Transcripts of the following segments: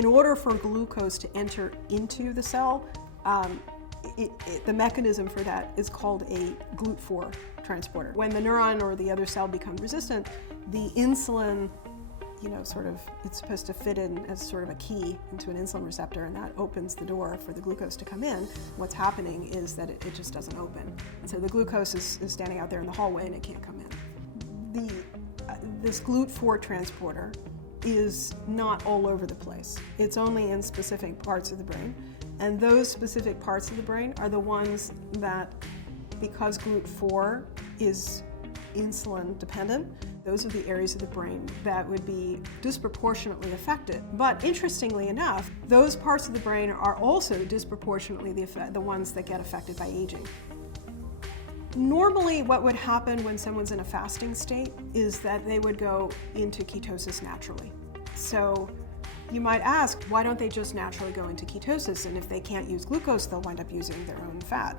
in order for glucose to enter into the cell, the mechanism for that is called a GLUT4 transporter. When the neuron or the other cell become resistant, the insulin, it's supposed to fit in as sort of a key into an insulin receptor, and that opens the door for the glucose to come in. What's happening is that it just doesn't open. And so the glucose is standing out there in the hallway and it can't come in. This GLUT4 transporter is not all over the place. It's only in specific parts of the brain. And those specific parts of the brain are the ones that, because GLUT4 is insulin dependent, those are the areas of the brain that would be disproportionately affected. But interestingly enough, those parts of the brain are also disproportionately the ones that get affected by aging. Normally, what would happen when someone's in a fasting state is that they would go into ketosis naturally. So you might ask, why don't they just naturally go into ketosis? And if they can't use glucose, they'll wind up using their own fat.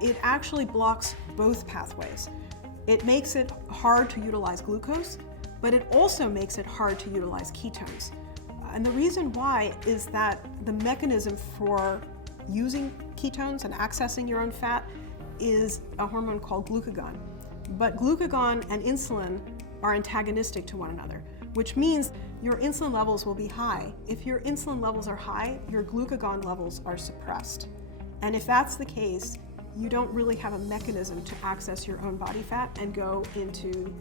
It actually blocks both pathways. It makes it hard to utilize glucose, but it also makes it hard to utilize ketones. And the reason why is that the mechanism for using ketones and accessing your own fat is a hormone called glucagon. But glucagon and insulin are antagonistic to one another, which means your insulin levels will be high. If your insulin levels are high, your glucagon levels are suppressed. And if that's the case, you don't really have a mechanism to access your own body fat and go into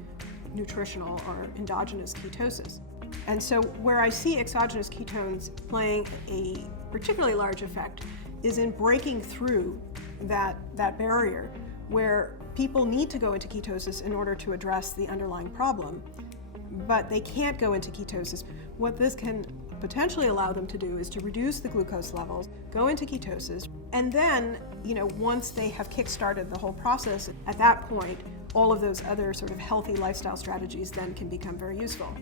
nutritional or endogenous ketosis. And so where I see exogenous ketones playing a particularly large effect is in breaking through that barrier where people need to go into ketosis in order to address the underlying problem, but they can't go into ketosis. What this can potentially allow them to do is to reduce the glucose levels, go into ketosis, and then, once they have kick-started the whole process, at that point, all of those other sort of healthy lifestyle strategies then can become very useful.